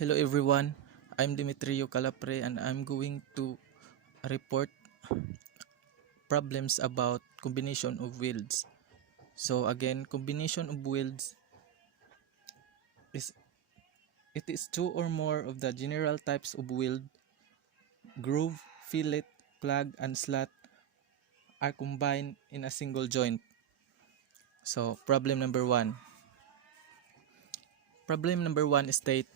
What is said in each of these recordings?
Hello everyone, I'm Dimitrio Calapre and I'm going to report problems about combination of welds. So again, combination of welds is it is two or more of the general types of weld, groove, fillet, plug, and slot are combined in a single joint. So problem number one. Problem number one state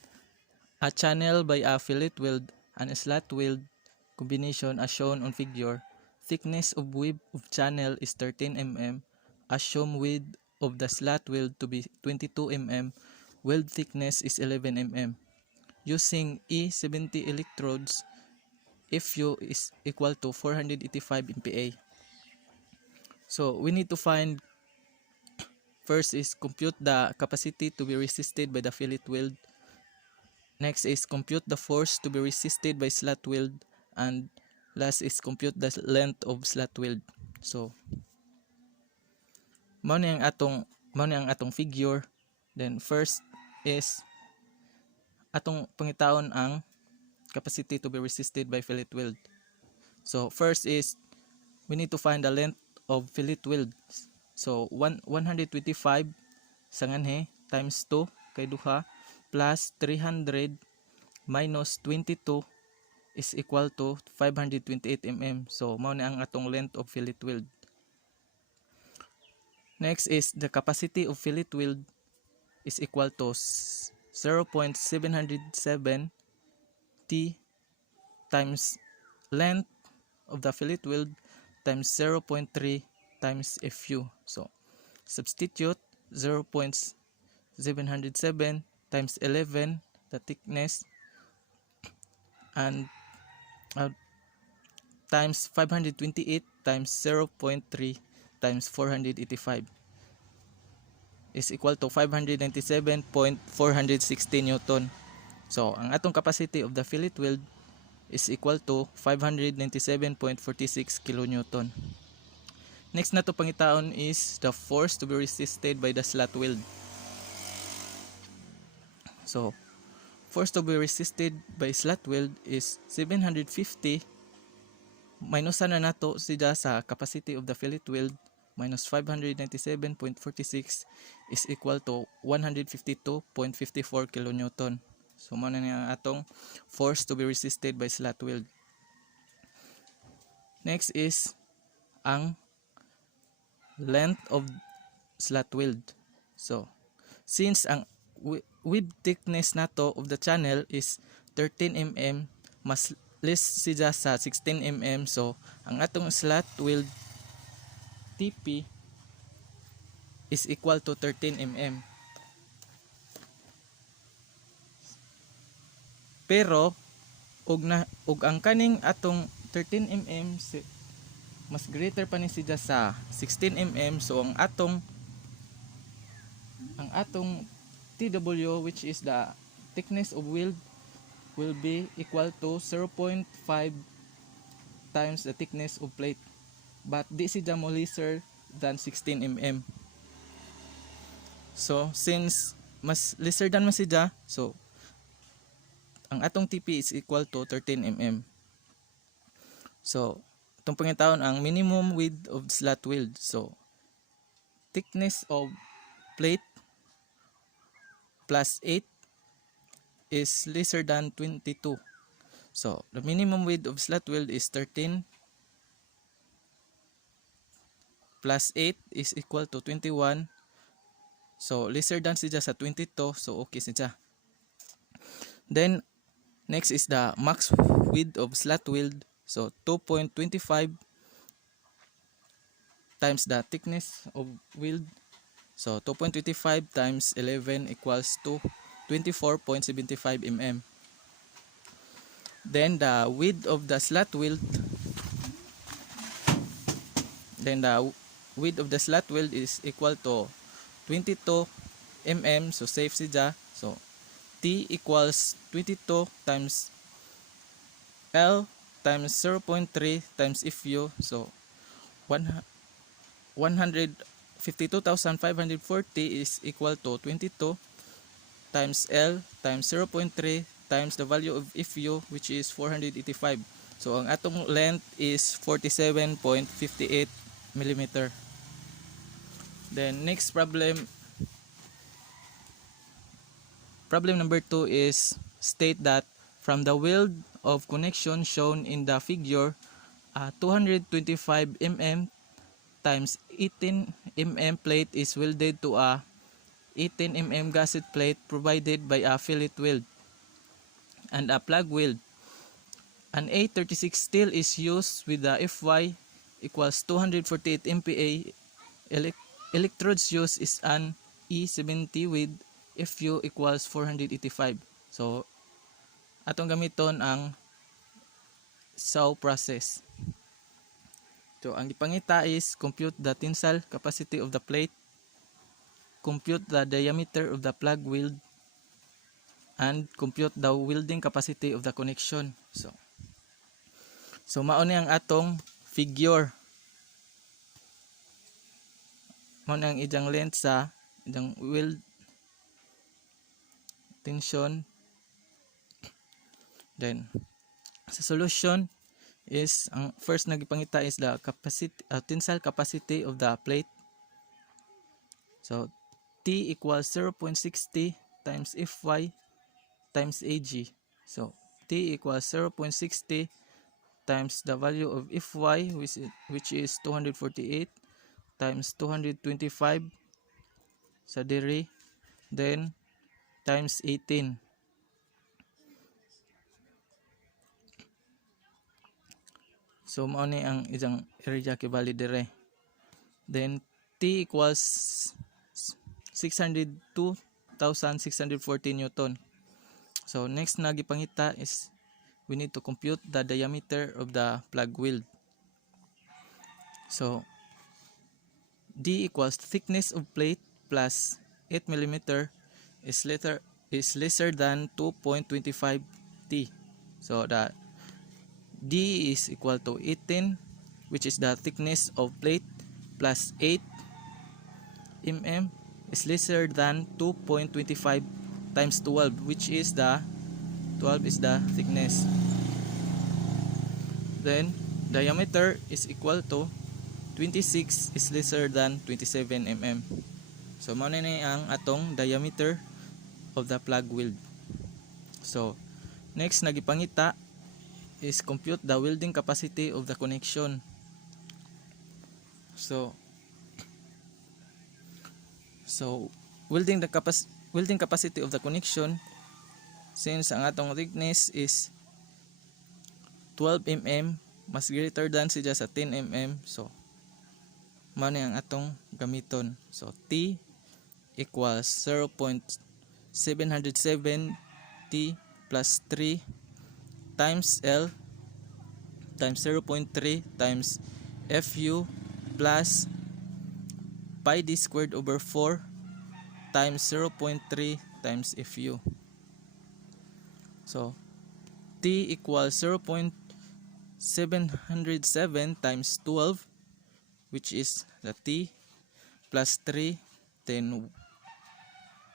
a channel by a fillet weld and a slot weld combination as shown on figure. Thickness of web of channel is 13 mm. Assume width of the slot weld to be 22 mm. Weld thickness is 11 mm. Using E70 electrodes, Fu is equal to 485 MPa. So we need to find first is compute the capacity to be resisted by the fillet weld. Next is compute the force to be resisted by slot weld, and last is compute the length of slot weld. So mao ni ang atong figure. Then first is atong pangitaon ang capacity to be resisted by fillet weld. So first is we need to find the length of fillet weld. So 125 sa nganhe times 2 kay duha plus 300 minus 22 is equal to 528 mm. So mao ni ang atong length of fillet weld. Next is the capacity of fillet weld is equal to 0.707 T times length of the fillet weld times 0.3 times Fu. So substitute 0.707 times 11 the thickness and times 528 times 0.3 times 485 is equal to 597.416 Newton. So ang atong capacity of the fillet weld is equal to 597.46 kilonewton. Next na to pangitaon is the force to be resisted by the slot weld. So force to be resisted by slot weld is 750 minus na nato siya sa capacity of the fillet weld minus 597.46 is equal to 152.54 kilonewton. So mao na niya atong force to be resisted by slot weld. Next is ang length of slot weld. So since ang width thickness nato of the channel is 13 mm mas less siya sa 16 mm, so ang atong slot weld TP is equal to 13 mm. Pero og ang kaning atong 13 mm mas greater pa ni siya sa 16 mm, so ang atong TW, which is the thickness of weld, will be equal to 0.5 times the thickness of plate, but di siya mo lesser than 16 mm. So since mas lesser than man siya, so ang atong TP is equal to 13 mm. So itong pangitaon ang minimum width of slot weld. So thickness of plate plus 8 is lesser than 22. So the minimum width of slot weld is 13 plus 8 is equal to 21. So lesser than siya sa 22, so okay siya. Then next is the max width of slot weld. So 2.25 times the thickness of weld. So 2.25 times 11 equals to 24.75 mm. Then the width of the slot weld, is equal to 22 mm, so safe siya. So T equals 22 times L times 0.3 times Fu, so 152,540 is equal to 22 times L times 0.3 times the value of FU, which is 485. So ang atong length is 47.58 millimeter. Then next problem number 2 is state that from the weld of connection shown in the figure, 225 mm times 18 mm plate is welded to a 18 mm gasket plate provided by a fillet weld and a plug weld. An A36 steel is used with the Fy equals 248 MPa. Electrodes used is an E70 with Fu equals 485. So, atong gamiton ang saw process. So, ang ipangita is compute the tensile capacity of the plate, compute the diameter of the plug weld, and compute the welding capacity of the connection. So mao ni ang atong figure. Mao ni ang ijang length sa ijang weld tension. Then sa solution is ang first nagipangita is the capacity, tensile capacity of the plate. So T equals 0.60 times Fy times Ag. So T equals 0.60 times the value of Fy, which is 248 times 225 sa diri, then times 18. So mao ni ang isang area kibali dire. Then T equals 602,640 Newton. So next na gipangita is we need to compute the diameter of the plug weld. So D equals thickness of plate plus 8 mm is lesser than 2.25 T. So the D is equal to 18, which is the thickness of plate, plus 8 mm is lesser than 2.25 times 12, which is the 12 is the thickness. Then diameter is equal to 26 is lesser than 27 mm. So mao na ni ang atong diameter of the plug weld. So next nagipangita is compute the welding capacity of the connection. So welding capacity of the connection, since ang atong thickness is 12 mm mas greater than siya sa 10 mm, so mao ni ang atong gamiton. So T equals 0.707 T plus 3 times L times 0.3 times Fu plus pi d squared over 4 times 0.3 times Fu. So T equals 0.707 times 12, which is the T, plus 3, then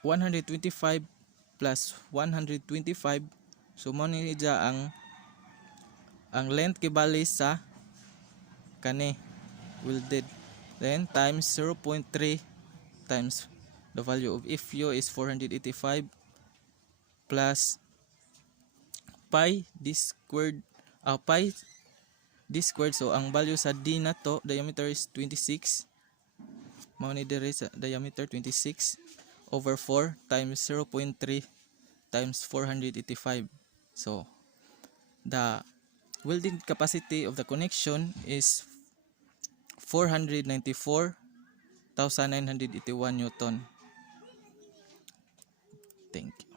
125 plus 125. So mo ni dya ang length kibali sa kani welded, then times 0.3 times the value of Fu is 485 plus pi d squared, so ang value sa D na to, diameter is 26, mao ni dire sa diameter 26 over 4 times 0.3 times 485. So the welding capacity of the connection is 494,981 Newton. Thank you.